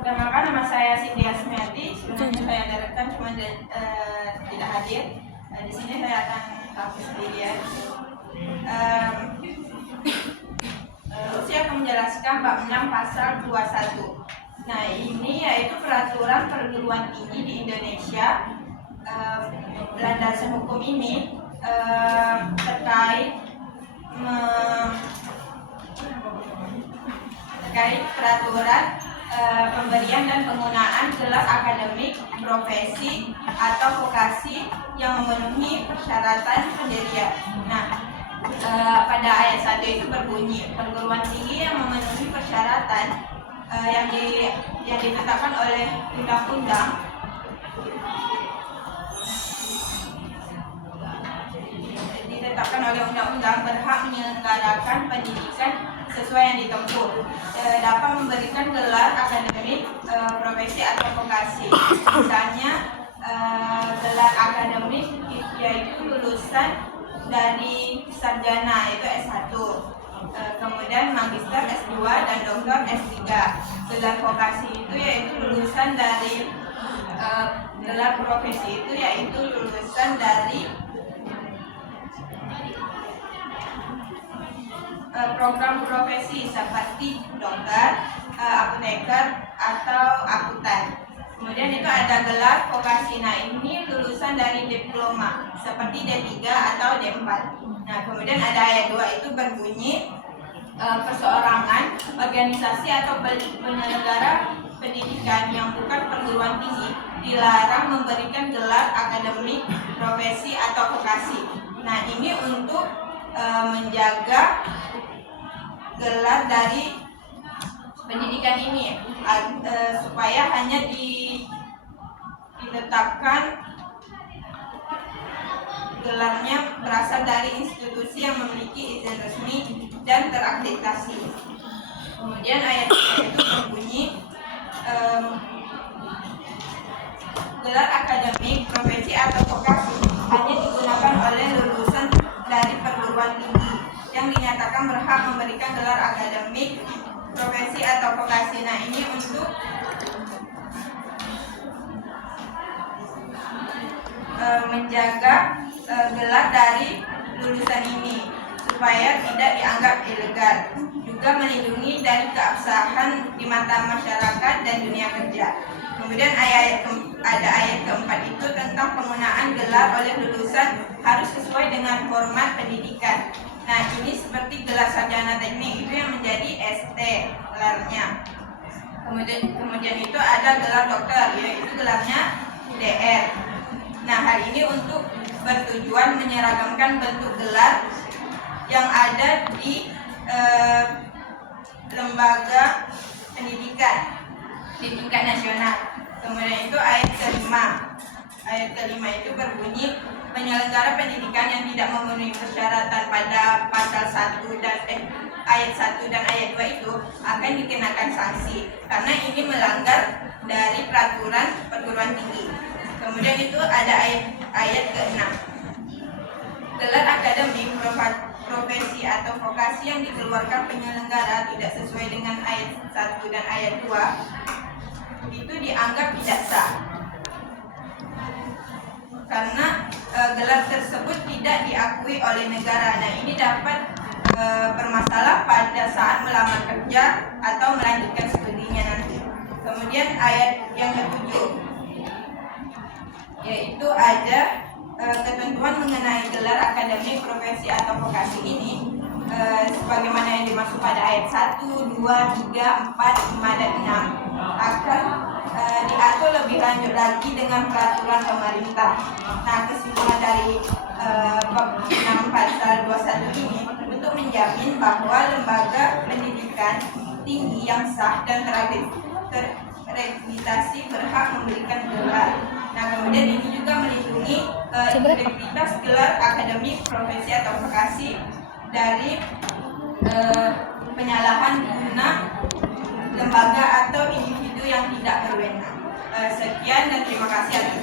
Perkenalkan, nama saya Cindy Asmiati. Sebenarnya saya ada rekan cuma tidak hadir. Di sini saya akan tampil sendirian. Saya akan menjelaskan bab 6 pasal 21. Nah, ini yaitu peraturan perguruan tinggi di Indonesia. Landasan hukum ini terkait peraturan pemberian dan penggunaan gelar akademik, profesi atau vokasi yang memenuhi persyaratan pendirian. Nah, pada ayat 1 itu berbunyi perguruan tinggi yang memenuhi persyaratan yang ditetapkan oleh undang-undang berhak menyelenggarakan pendidikan sesuai yang ditempuh, dapat memberikan gelar akademik, profesi atau vokasi. Misalnya gelar akademik yaitu lulusan dari sarjana, yaitu S1, kemudian magister S2 dan doktor S3. Gelar vokasi itu yaitu lulusan dari gelar profesi itu yaitu lulusan dari program profesi seperti dokter, apoteker atau akuntan. Kemudian itu ada gelar vokasi. Nah, ini lulusan dari diploma seperti D3 atau D4. Nah, kemudian ada ayat 2 itu berbunyi perseorangan, organisasi atau penyelenggara pendidikan yang bukan perguruan tinggi dilarang memberikan gelar akademik, profesi atau vokasi. Nah, ini untuk menjaga gelar dari pendidikan ini supaya hanya ditetapkan gelarnya berasal dari institusi yang memiliki izin resmi dan terakreditasi. Kemudian ayat 3 itu berbunyi gelar akademik, profesi atau vokasi hanya digunakan oleh lulusan dari perguruan tinggi yang dinyatakan berhak memberikan gelar akademik, profesi atau vokasi. Nah, ini untuk menjaga gelar dari lulusan ini supaya tidak dianggap ilegal, juga melindungi dari keabsahan di mata masyarakat dan dunia kerja. Kemudian ada ayat keempat itu tentang penggunaan gelar oleh lulusan harus sesuai dengan format pendidikan. Nah, ini seperti gelar sarjana teknik itu yang menjadi ST gelarnya. Kemudian itu ada gelar dokter, yaitu gelarnya DR. Nah, hal ini untuk bertujuan menyeragamkan bentuk gelar yang ada di lembaga pendidikan di tingkat nasional. Kemudian itu ayat kelima. Ayat kelima itu berbunyi penyelenggara pendidikan yang tidak memenuhi persyaratan pada pasal 1 dan ayat 1 dan ayat 2 itu akan dikenakan sanksi karena ini melanggar dari peraturan perguruan tinggi. Kemudian itu ada ayat ke-6. Gelar akademik, profesi atau vokasi yang dikeluarkan penyelenggara tidak sesuai dengan ayat 1 dan ayat 2 itu dianggap tidak sah karena gelar tersebut tidak diakui oleh negara. Nah, ini dapat bermasalah pada saat melamar kerja atau melanjutkan studinya nanti. Kemudian ayat yang ke-7 yaitu ada ketentuan mengenai gelar akademik, profesi atau vokasi ini sebagaimana yang dimaksud pada ayat 1, 2, 3, 4, 5, dan 6 akan diatur lebih lanjut lagi dengan peraturan pemerintah. Nah, kesimpulan dari bab 6 pasal 21 ini untuk menjamin bahwa lembaga pendidikan tinggi yang sah dan terakreditasi berhak memberikan gelar. Nah, kemudian ini juga melindungi integritas gelar akademik, profesi atau vokasi dari penyalahan guna lembaga atau individu yang tidak berwenang. Sekian dan terima kasih atas